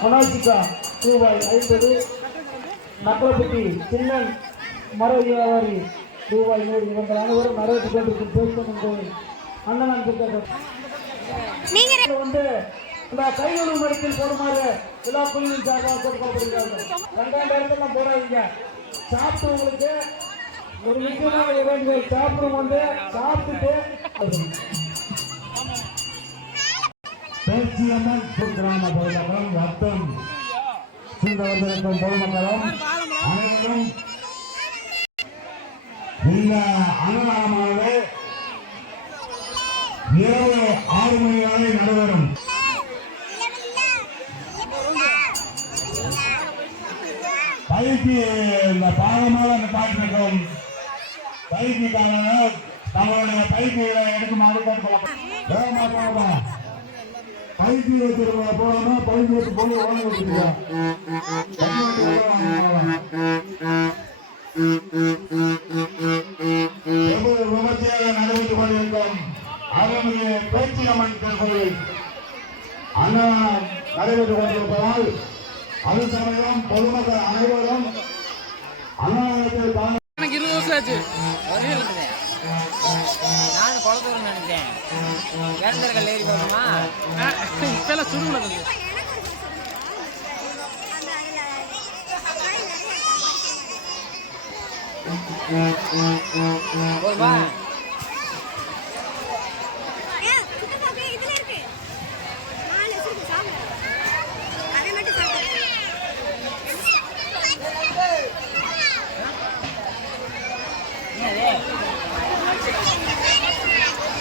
அனாசிகா ரூபாய் ஐம்பது நக்கலப்பட்டி சின்னன் மர வியாபாரி ரூபாய் நூறு. இவங்கள் அனைவரும் நடவடிக்கை கொண்டிருக்கும் பேசும் என்று அண்ணன் அனுப்பியிருக்காங்க வந்து இந்த கையொழு மரத்தில் போடுமாறு விழா குழுவின் சார்பாக கொடுக்கப்படுகிறார்கள் ரெண்டாம் இடத்துல போடாதீங்க. சாப்பிட்டு உங்களுக்கு ஒரு முக்கியமான வேண்டுகோள் சாப்பிடும் வந்து சாப்பிட்டுட்டு பேச்சியம்மன் சுக்கிராம பொதுமக்களும் வட்டம் சூழ்ந்தவர்களுக்கும் பொதுமக்களும் அனைவரும் இந்த அன்னதானமானது இரவு ஆறு மணி வரை நடைபெறும். பைக்கு இந்த பாகமாக நிப்பாட்டிருக்கும். பைக்குக்காரங்க தங்களுடைய பைக்குகளை எடுக்குமாறு கேட்டுக்கொள்ளப்படும். ஐபிஎல் திருவிழா போனோம்னா பதினெட்டு போய் ஓட இறந்தர்கள் ஏறி போகணுமா இப்பெல்லாம் சுருங்கினது போதுமா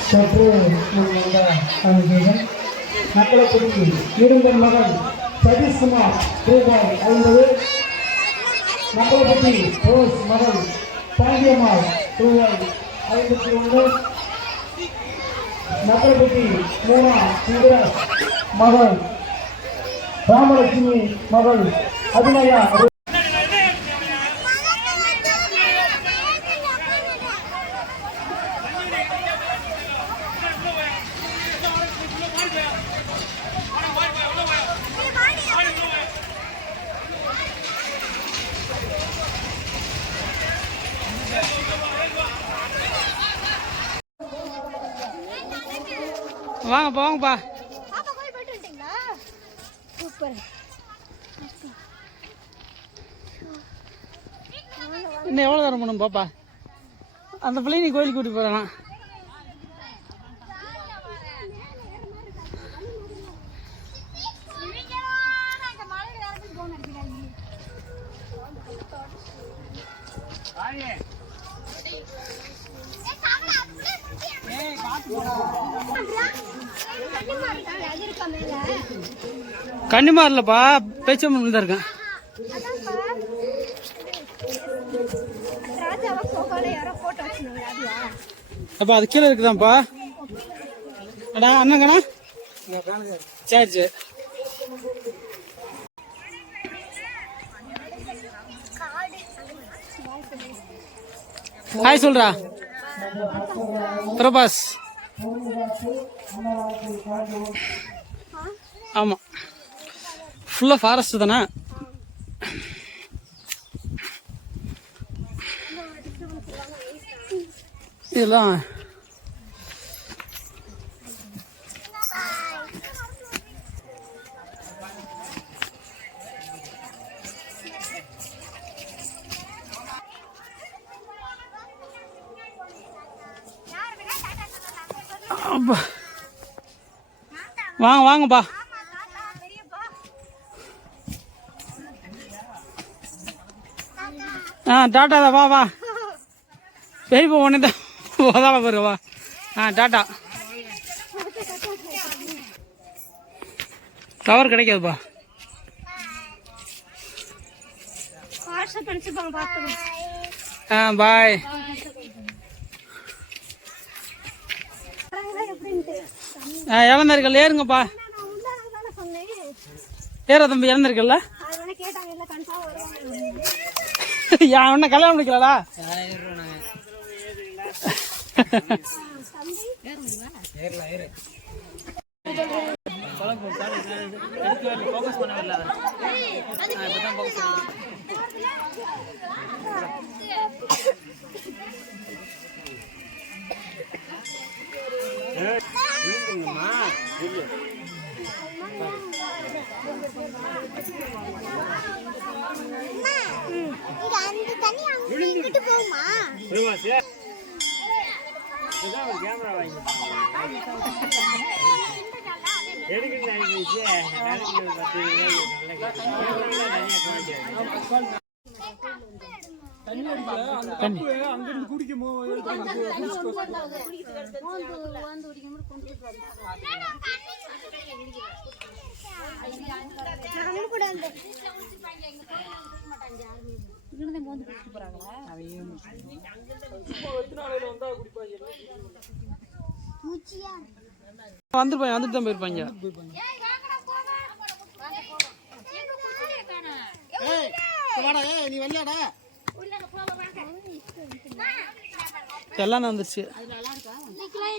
சற்று முன் வந்த அனுபவம் நக்கலப்பட்டி இருந்தன் மகன் சதீஷ்குமார் ரூபாய் ஐம்பது நக்கலப்பட்டி ரோஸ் மகன் பாண்டியம்மாள் ரூபாய் ஐம்பத்தி ஒன்று நக்கலப்பட்டி மூணா சுந்தரஸ் மகள் ராமலட்சுமி மகள் அபிநயா போயிட்டு வந்துட்டீங்களா? சூப்பர். இன்னும் எவ்வளோ தரம் பண்ணும் பாப்பா? அந்த பிள்ளை நீ கோயிலுக்கு கூட்டி போகிறானா அது இருக்கா பேச்ச தான் இருக்கேன். அது கீழே இருக்குதான்ப்பா. அடா அண்ணங்கண்ணா சரி சரி ஹாய் சொல்றா. பிரபாஸ். ஆமாம் ஃபுல்லாக ஃபாரஸ்ட் தானே? இதெல்லாம். வாங்க வாங்கப்பா. ஆ டாட்டா தான் வா வா. பெரியப்பா உடனே தான் உதால பாரு வா. ஆ டாட்டா டவர் கிடைக்காதுப்பா. ஆ பாய். ஆ இழந்திருக்கல் ஏறுங்கப்பா. ஏற தம்பி இழந்திருக்கல்ல யா உன்ன கல்யாணம் முடிக்கலடா தம்பி ஏறலாம் ஏறு குழப்பம் சார் இப்போ தான் ஃபோக்கஸ் பண்ணுறேன் இங்க அந்த தண்ணி அங்க இங்கிட்டு போகுமா தண்ணி நான் கூட அந்த பூச்சியா வந்துருப்பாங்க வந்துட்டு தான் போயிருப்பாங்க எல்லாம் வந்துருச்சு. இன்னைக்குலாம்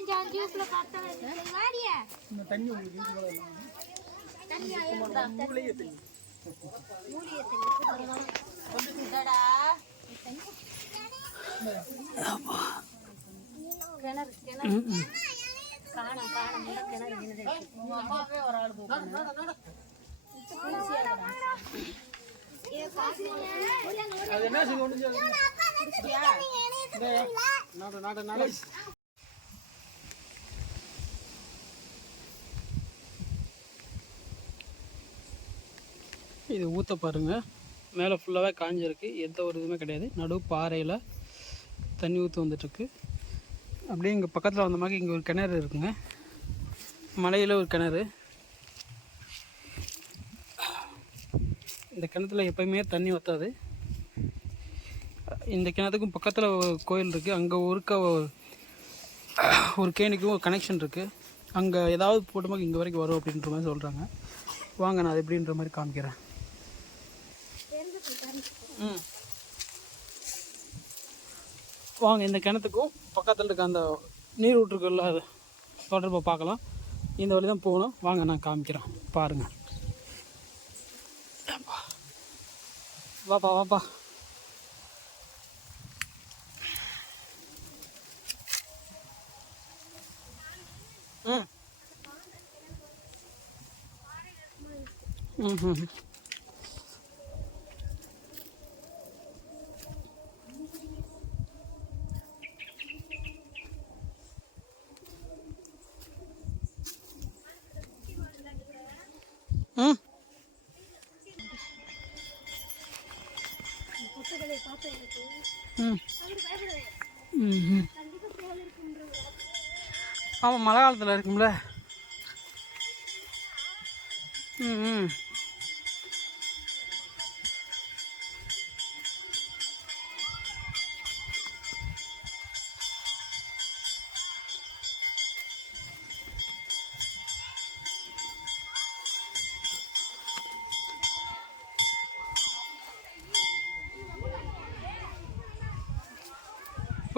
என் ஜா- ஜூஸ்ல இது ஊற்ற பாருங்க. மேலே ஃபுல்லாகவே காஞ்சிருக்கு. எந்த ஒரு இதுவுமே கிடையாது. நடு பாறையில் தண்ணி ஊற்று வந்துட்டுருக்கு. அப்படியே இங்கே பக்கத்தில் வந்த மாதிரி இங்கே ஒரு கிணறு இருக்குங்க. மலையில் ஒரு கிணறு. இந்த கிணத்துல எப்பயுமே தண்ணி வற்றாது இந்த கிணத்துக்கும் பக்கத்தில் கோயில் இருக்குது அங்கே ஒருக்க ஒரு கேணிக்கும் ஒரு கனெக்ஷன் இருக்குது அங்கே ஏதாவது போட்டுமாக இங்கே வரைக்கும் வரும் அப்படின்ற மாதிரி சொல்கிறாங்க வாங்க நான் அது எப்படின்ற மாதிரி காமிக்கிறேன். ம். வாங்க இந்த கிணத்துக்கும் பக்கத்தில் இருக்க அந்த நீர் ஊற்றுக்குள்ள அது தொடர்பை பார்க்கலாம். இந்த வழி தான் போகணும். வாங்க நான் காமிக்கிறேன். பாருங்கள் வாப்பா வாப்பா. ம். ம் ம் ம். ஆமாம் மழை காலத்தில் இருக்கும்ல? ம் ம்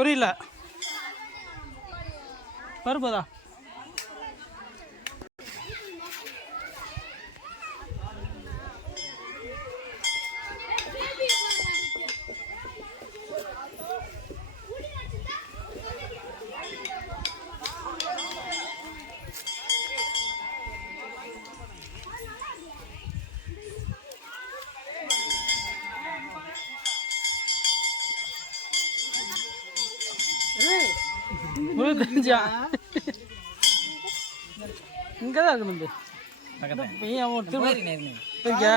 புரியல. பருப்பதா தெரிஞ்சா இங்கே தான் இருக்கு நம்பி நீ அவன் திரும்ப இருக்கியா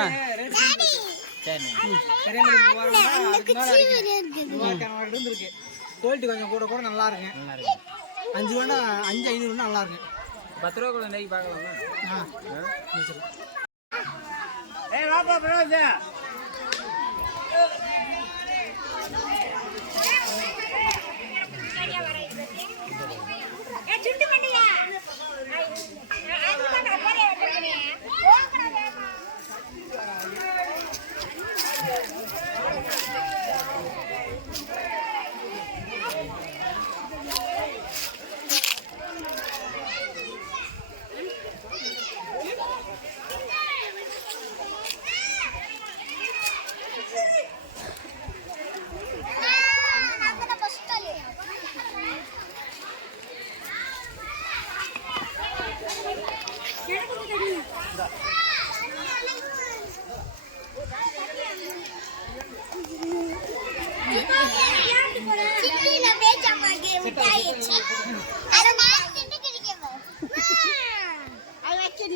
இருந்திருக்கு குவாலிட்டி கொஞ்சம் கூட கூட நல்லா இருக்கு அஞ்சு வேணா அஞ்சு ஐநூறு நல்லா இருக்கு பத்து ரூபா கூட நெய் பார்க்கலாம் just give ஏய் வாப்பா பிரகாஷ் அது நான் திண்டு கிடைக்கவே அது வைக்கடி